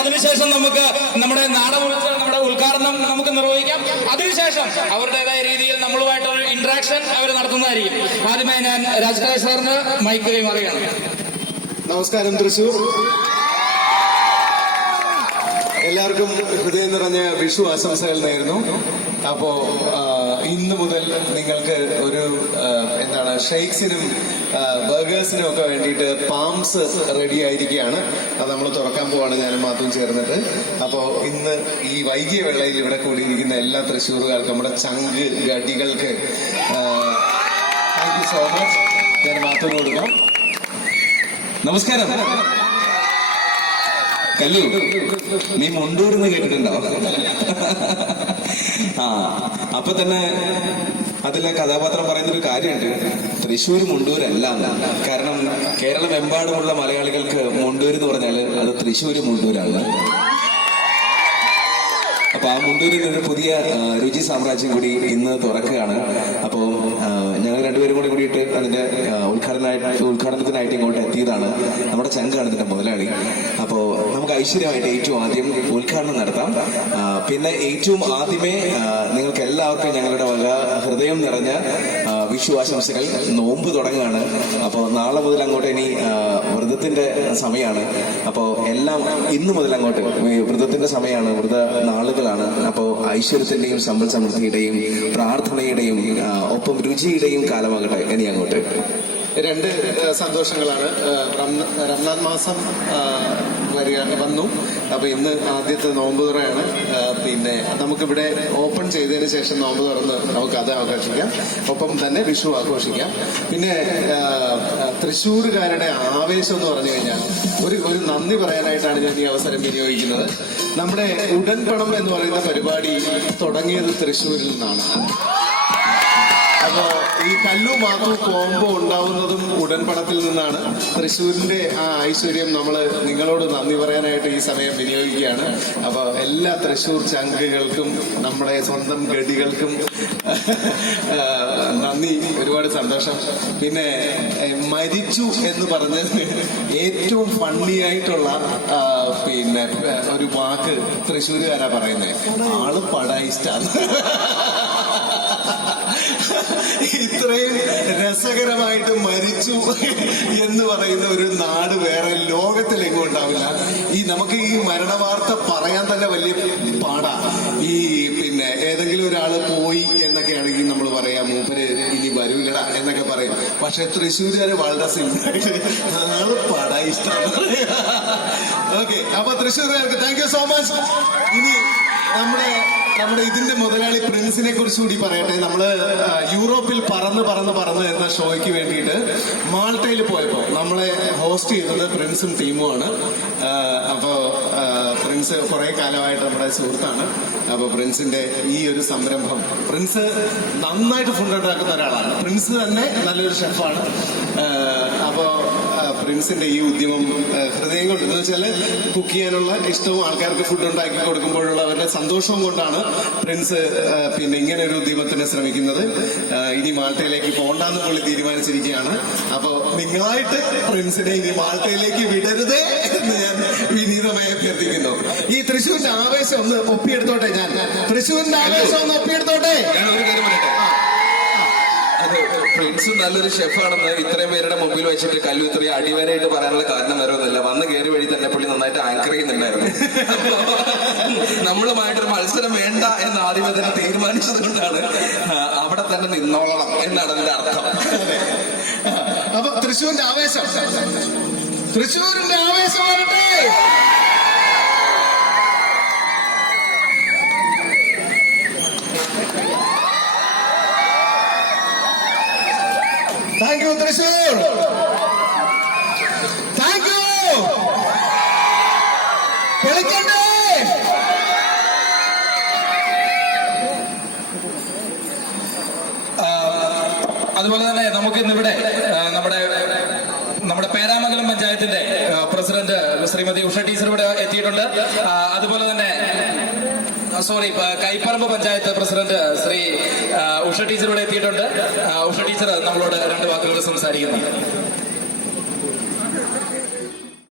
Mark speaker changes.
Speaker 1: അതിനുശേഷം നമുക്ക് നമ്മുടെ നാടൻ നമ്മുടെ ഉദ്ഘാടനം നമുക്ക് നിർവഹിക്കാം. അതിനുശേഷം അവരുടേതായ രീതിയിൽ നമ്മളുമായിട്ടൊരു ഇന്ററാക്ഷൻ അവർ നടത്തുന്നതായിരിക്കും. ആദ്യമേ ഞാൻ രാജ് സാറിന് മൈക്ക് കൈമാറുകയാണ്.
Speaker 2: നമസ്കാരം തൃശൂർ. എല്ലാവർക്കും ഹൃദയം നിറഞ്ഞ വിഷു ആശംസകൾ നേരുന്നു. അപ്പോ ഇന്ന് മുതൽ നിങ്ങൾക്ക് ഒരു എന്താണ് ഷെയ്ക്സിനും ബർഗേഴ്സിനും ഒക്കെ വേണ്ടിയിട്ട് പാംസ് റെഡി ആയിരിക്കുകയാണ്. അത് നമ്മൾ തുറക്കാൻ പോവാണ് ഞാനും മാത്രം ചേർന്നിട്ട്. അപ്പോൾ ഇന്ന് ഈ വൈകിയ വേളയിൽ ഇവിടെ കൂടിയിരിക്കുന്ന എല്ലാ തൃശ്ശൂറുകാർക്കും നമ്മുടെ ചങ്ക് ഗടികൾക്ക് താങ്ക് യു സോ മച്ച് ഞാൻ മാത്രം കൊടുക്കാം. നമസ്കാരം. കല്ലു നീ മുണ്ടൂർന്ന് കേട്ടിട്ടുണ്ടോ? ആ അപ്പൊ തന്നെ അതിലെ കഥാപാത്രം പറയുന്ന ഒരു കാര്യമുണ്ട്. തൃശ്ശൂർ മുണ്ടൂരല്ല എന്ന്. കാരണം കേരളമെമ്പാടുമുള്ള മലയാളികൾക്ക് മുണ്ടൂർ എന്ന് പറഞ്ഞാൽ അത് തൃശ്ശൂർ മുണ്ടൂരാണ്. അപ്പൊ ആ മുണ്ടൂരിൽ ഒരു പുതിയ രുചി സാമ്രാജ്യം കൂടി ഇന്ന് തുറക്കുകയാണ്. കൂടി കൂടിയിട്ട് അതിന്റെ ഉദ്ഘാടനമായിട്ട് ഉദ്ഘാടനത്തിനായിട്ട് ഇങ്ങോട്ട് എത്തിയതാണ് നമ്മുടെ ചങ്കാണ് ഇതിന്റെ മുതലാളി. അപ്പോൾ നമുക്ക് ഐശ്വര്യമായിട്ട് ഏറ്റവും ആദ്യം ഉദ്ഘാടനം നടത്താം. പിന്നെ ഏറ്റവും ആദ്യമേ നിങ്ങൾക്ക് എല്ലാവർക്കും ഞങ്ങളുടെ വക ഹൃദയം നിറഞ്ഞ വിഷു ആശംസകൾ നോമ്പ് തുടങ്ങുകയാണ് അപ്പോൾ നാളെ മുതൽ അങ്ങോട്ട് ഇനി വ്രതത്തിന്റെ സമയമാണ്. അപ്പോൾ എല്ലാം ഇന്ന് മുതൽ അങ്ങോട്ട് വ്രതത്തിന്റെ സമയമാണ്. വ്രത നാളുകളാണ്. അപ്പോൾ ഐശ്വര്യത്തിന്റെയും സമ്പൽ സമൃദ്ധിയുടെയും പ്രാർത്ഥനയുടെയും ഒപ്പം രുചിയുടെയും കാലമാകട്ടെ ഇനി അങ്ങോട്ട്. രണ്ട് സന്തോഷങ്ങളാണ്. റംസാൻ മാസം വരിക വന്നു. അപ്പൊ ഇന്ന് ആദ്യത്തെ നോമ്പ് തുറയാണ്. പിന്നെ നമുക്കിവിടെ ഓപ്പൺ ചെയ്തതിന് ശേഷം നോമ്പ് തുറന്ന് നമുക്ക് അത് ആഘോഷിക്കാം. ഒപ്പം തന്നെ വിഷു ആഘോഷിക്കാം. പിന്നെ തൃശ്ശൂരുകാരുടെ ആവേശം എന്ന് പറഞ്ഞു കഴിഞ്ഞാൽ ഒരു ഒരു നന്ദി പറയാനായിട്ടാണ് ഞാൻ ഈ അവസരം വിനിയോഗിക്കുന്നത്. നമ്മുടെ ഉടൻ പണം എന്ന് പറയുന്ന പരിപാടി തുടങ്ങിയത് തൃശ്ശൂരിൽ നിന്നാണ്. അപ്പോ ഈ കല്ലു മാത്രം കോംബോ ഉണ്ടാവുന്നതും ഉടൻപടത്തിൽ നിന്നാണ്. തൃശ്ശൂരിന്റെ ആ ഐശ്വര്യം നമ്മൾ നിങ്ങളോട് നന്ദി പറയാനായിട്ട് ഈ സമയം വിനിയോഗിക്കുകയാണ്. അപ്പൊ എല്ലാ തൃശ്ശൂർ ചങ്കുകൾക്കും നമ്മുടെ സ്വന്തം ഗഡികൾക്കും നന്ദി ഒരുപാട് സന്തോഷം. പിന്നെ മരിച്ചു എന്ന് പറഞ്ഞത് ഏറ്റവും ഫണ്ണി ആയിട്ടുള്ള പിന്നെ ഒരു വാക്ക് തൃശ്ശൂരുകാരാ പറയുന്നത് ആൾ പടായിസ്റ്റാണ് ഇത്രയും രസകരമായിട്ട് മരിച്ചു എന്ന് പറയുന്ന ഒരു നാട് വേറെ ലോകത്തിലെങ്ങും ഉണ്ടാവില്ല. ഈ നമുക്ക് ഈ മരണ വാർത്ത പറയാൻ തന്നെ വലിയ പാടാ. ഈ പിന്നെ ഏതെങ്കിലും ഒരാൾ പോയി എന്നൊക്കെ ആണെങ്കിൽ നമ്മൾ പറയാം മൂപ്പര് ഇനി വരൂലടാ എന്നൊക്കെ പറയും. പക്ഷെ തൃശ്ശൂരുകാര് വളരെ സിമ്പിളായിട്ട് ആൾ പടാ ഇഷ്ടമാണ് ഓക്കെ അപ്പൊ തൃശ്ശൂരുകാർക്ക് താങ്ക് യു സോ മച്ച് ഇനി നമ്മുടെ നമ്മുടെ ഇതിന്റെ മുതലാളി പ്രിൻസിനെ കുറിച്ച് കൂടി പറയട്ടെ. നമ്മൾ യൂറോപ്പിൽ പറന്ന് പറന്ന് പറന്ന് എന്ന ഷോയ്ക്ക് വേണ്ടിയിട്ട് മാൾട്ടയിൽ പോയപ്പോ നമ്മളെ ഹോസ്റ്റ് ചെയ്തത് പ്രിൻസും ടീമുമാണ്. ആ, അപ്പോ പ്രിൻസ് കുറെ കാലമായിട്ട് നമ്മുടെ സുഹൃത്താണ്. അപ്പൊ പ്രിൻസിന്റെ ഈ ഒരു സംരംഭം പ്രിൻസ് നന്നായിട്ട് ഫുഡ് ഉണ്ടാക്കുന്ന ഒരാളാണ്. പ്രിൻസ് തന്നെ നല്ലൊരു ഷെഫാണ് അപ്പോ ആ, പ്രിൻസിന്റെ ഈ ഉദ്യമം ഹൃദയം കൊണ്ട് എന്ന് വെച്ചാൽ കുക്ക് ചെയ്യാനുള്ള ഇഷ്ടവും ആൾക്കാർക്ക് ഫുഡ് ഉണ്ടാക്കി കൊടുക്കുമ്പോഴുള്ള അവരുടെ സന്തോഷവും കൊണ്ടാണ് പ്രിൻസ് പിന്നെ ഇങ്ങനെ ഒരു ഉദ്യമത്തിന് ശ്രമിക്കുന്നത്. ഇനി മാൾട്ടയിലേക്ക് പോകണ്ടെന്ന് പുള്ളി തീരുമാനിച്ചിരിക്കുകയാണ്. അപ്പോൾ നിങ്ങളായിട്ട് പ്രിൻസിനെ ഇനി മാൾട്ടയിലേക്ക് വിടരുത് എന്ന് ഞാൻ വിനീതമായി അഭ്യർത്ഥിക്കുന്നു. ഈ തൃശ്ശൂരിന്റെ ആവേശം ഒന്ന് ഒപ്പിയെടുത്തോട്ടെ ഞാൻ? തൃശ്ശൂരിന്റെ ആവേശം ഒന്ന് ഒപ്പിയെടുത്തോട്ടെ
Speaker 3: ഞാൻ ഒരു കാര്യം പറയട്ടെ അത് പ്രിൻസ് നല്ലൊരു ഷെഫാണെന്ന് ഇത്രയും പേരുടെ മുമ്പിൽ വെച്ചിട്ട് കല്ലു ഇത്രയും അടിവരായിട്ട് പറയാനുള്ള കാരണം വരുന്നില്ല വന്ന് കയറി വഴി തന്നെ പുള്ളി നന്നായിട്ട് ആങ്കർ ചെയ്യുന്നുണ്ടായിരുന്നു. നമ്മളുമായിട്ടൊരു മത്സരം വേണ്ട എന്ന് ആദ്യമേ തന്നെ അവിടെ തന്നെ നിന്നോളണം എന്നാണ് അതിന്റെ അർത്ഥം.
Speaker 2: അപ്പൊ തൃശ്ശൂരിന്റെ ആവേശം. തൃശ്ശൂരിന്റെ ആവേശം വരട്ടെ. Thank you Thrissur thank you വിളിക്കണ്ടേ
Speaker 1: അതുപോലെ തന്നെ നമുക്ക് ഇന്നിവിടെ നമ്മുടെ നമ്മുടെ പേരാമംഗലം പഞ്ചായത്തിന്റെ president Shrimati Usha teacher sorry Kaiparamba panchayat president Shri Usha teacher ഇവിടെ എത്തിയിട്ടുണ്ട് ഉഷ ടീച്ചർ നമ്മളോട് രണ്ട് വാക്കുകൾ സംസാരിക്കുന്നു.